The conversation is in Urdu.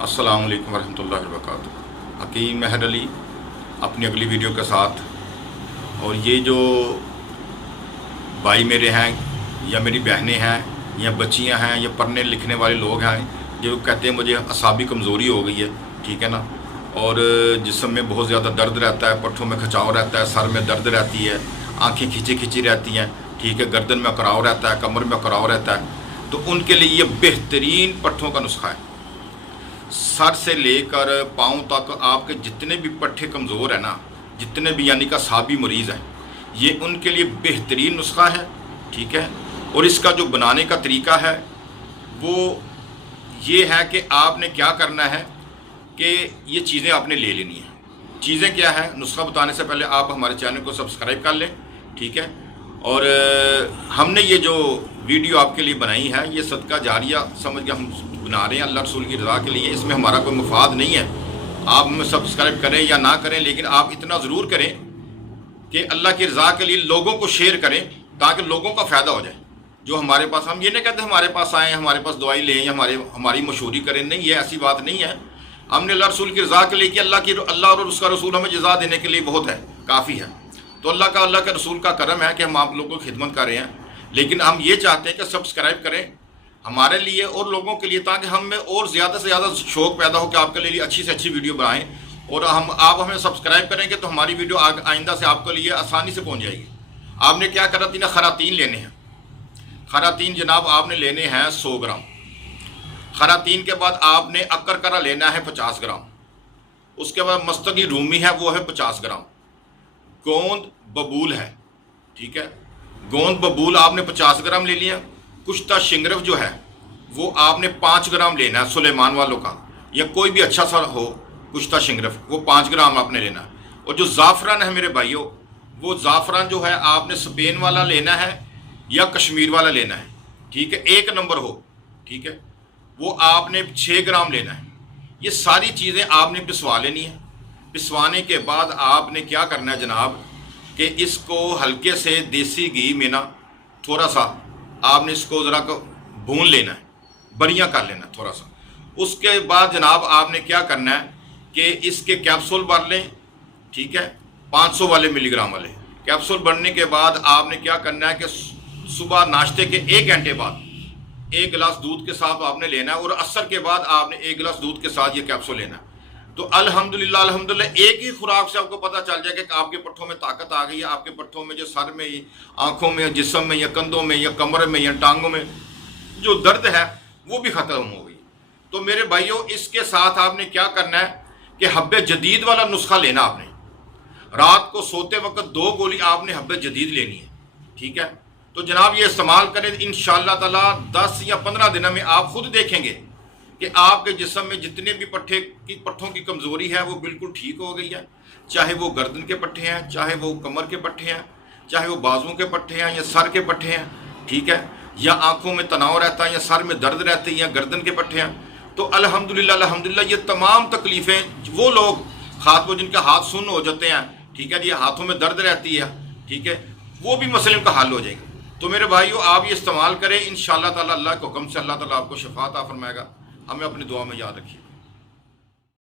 السلام علیکم ورحمۃ اللہ وبرکاتہ۔ حکیم مہر علی اپنی اگلی ویڈیو کے ساتھ، اور یہ جو بھائی میرے ہیں یا میری بہنیں ہیں یا بچیاں ہیں یا پڑھنے لکھنے والے لوگ ہیں جو کہتے ہیں مجھے اعصابی کمزوری ہو گئی ہے، ٹھیک ہے نا، اور جسم میں بہت زیادہ درد رہتا ہے، پٹھوں میں کھچاؤ رہتا ہے، سر میں درد رہتی ہے، آنکھیں کھینچی کھینچی رہتی ہیں، ٹھیک ہے، گردن میں کراؤ رہتا ہے، کمر میں کراؤ رہتا ہے، تو ان کے لیے یہ بہترین پٹھوں کا نسخہ ہے۔ سر سے لے کر پاؤں تک آپ کے جتنے بھی پٹھے کمزور ہیں نا، جتنے بھی یعنی کہ اعصابی مریض ہیں، یہ ان کے لیے بہترین نسخہ ہے، ٹھیک ہے۔ اور اس کا جو بنانے کا طریقہ ہے وہ یہ ہے کہ آپ نے کیا کرنا ہے کہ یہ چیزیں آپ نے لے لینی ہیں۔ چیزیں کیا ہے، نسخہ بتانے سے پہلے آپ ہمارے چینل کو سبسکرائب کر لیں، ٹھیک ہے۔ اور ہم نے یہ جو ویڈیو آپ کے لیے بنائی ہے یہ صدقہ جاریہ سمجھ کے ہم بنا رہے ہیں، اللہ رسول کی رضا کے لیے، اس میں ہمارا کوئی مفاد نہیں ہے۔ آپ ہمیں سبسکرائب کریں یا نہ کریں، لیکن آپ اتنا ضرور کریں کہ اللہ کی رضا کے لیے لوگوں کو شیئر کریں تاکہ لوگوں کا فائدہ ہو جائے۔ جو ہمارے پاس، ہم یہ نہیں کہتے ہمارے پاس آئیں، ہمارے پاس دوائی لیں یا ہماری مشہوری کریں، نہیں، یہ ایسی بات نہیں ہے۔ ہم نے اللہ رسول کی رضا کے لیے کہ اللہ اور اس کا رسول ہمیں جزا دینے کے لیے بہت ہے، کافی ہے۔ تو اللہ کے رسول کا کرم ہے کہ ہم آپ لوگوں کی خدمت کر رہے ہیں، لیکن ہم یہ چاہتے ہیں کہ سبسکرائب کریں ہمارے لیے اور لوگوں کے لیے، تاکہ ہم میں اور زیادہ سے زیادہ شوق پیدا ہو کہ آپ کے لیے اچھی سے اچھی ویڈیو بنائیں، اور آپ ہمیں سبسکرائب کریں گے تو ہماری ویڈیو آئندہ سے آپ کے لیے آسانی سے پہنچ جائے گی۔ آپ نے کیا کرنا تھی نا، خراطین لینے ہیں۔ خراطین جناب آپ نے لینے ہیں 100 گرام۔ خراطین کے بعد آپ نے اکرکرا لینا ہے 50 گرام۔ اس کے بعد مستقی رومی ہے، وہ ہے 50 گرام۔ گوند ببول ہے، ٹھیک ہے، گوند ببول آپ نے 50 گرام لے لیا۔ کشتہ شنگرف جو ہے وہ آپ نے 5 گرام لینا ہے، سلیمان والوں کا یا کوئی بھی اچھا سا ہو کشتہ شنگرف، وہ 5 گرام آپ نے لینا ہے۔ اور جو زعفران ہے میرے بھائیوں، وہ زعفران جو ہے آپ نے اسپین والا لینا ہے یا کشمیر والا لینا ہے، ٹھیک ہے، 1 نمبر ہو، ٹھیک ہے، وہ آپ نے 6 گرام لینا ہے۔ یہ ساری چیزیں آپ نے پسوا لینی ہے۔ پسوانے کے بعد آپ نے کیا کرنا ہے جناب کہ اس کو ہلکے سے دیسی گھی میں نا تھوڑا سا آپ نے اس کو ذرا بھون لینا ہے، بڑھیا کر لینا ہے تھوڑا سا۔ اس کے بعد جناب آپ نے کیا کرنا ہے کہ اس کے کیپسول بھر لیں، ٹھیک ہے، 500 والے ملی گرام والے کیپسول بھرنے کے بعد آپ نے کیا کرنا ہے کہ صبح ناشتے کے 1 گھنٹے بعد 1 گلاس دودھ کے ساتھ آپ نے لینا ہے، اور عصر کے بعد آپ نے 1 گلاس دودھ کے ساتھ یہ کیپسول لینا ہے۔ تو الحمدللہ ایک ہی خوراک سے آپ کو پتہ چل جائے کہ آپ کے پٹھوں میں طاقت آ گئی ہے، آپ کے پٹھوں میں جو سر میں، آنکھوں میں، جسم میں یا کندھوں میں یا کمر میں یا ٹانگوں میں جو درد ہے وہ بھی ختم ہو گئی۔ تو میرے بھائیوں، اس کے ساتھ آپ نے کیا کرنا ہے کہ حب جدید والا نسخہ لینا آپ نے۔ رات کو سوتے وقت 2 گولی آپ نے حب جدید لینی ہے، ٹھیک ہے۔ تو جناب یہ استعمال کریں، انشاءاللہ تعالی 10 یا 15 دنوں میں آپ خود دیکھیں گے کہ آپ کے جسم میں جتنے بھی پٹھوں کی کمزوری ہے وہ بالکل ٹھیک ہو گئی ہے، چاہے وہ گردن کے پٹھے ہیں، چاہے وہ کمر کے پٹھے ہیں، چاہے وہ بازوں کے پٹھے ہیں یا سر کے پٹھے ہیں، ٹھیک ہے، یا آنکھوں میں تناؤ رہتا ہے یا سر میں درد رہتی ہے یا گردن کے پٹھے ہیں۔ تو الحمدللہ یہ تمام تکلیفیں وہ لوگ خاتون جن کے ہاتھ سن ہو جاتے ہیں، ٹھیک ہے جی، ہاتھوں میں درد رہتی ہے، ٹھیک ہے، وہ بھی مسئلے کا حل ہو جائے گا۔ تو میرے بھائیوں، آپ یہ استعمال کریں، انشاءاللہ تعالی اللہ کے حکم سے اللہ تعالیٰ آپ کو شفا عطا فرمائے گا۔ ہمیں اپنی دعا میں یاد رکھیے۔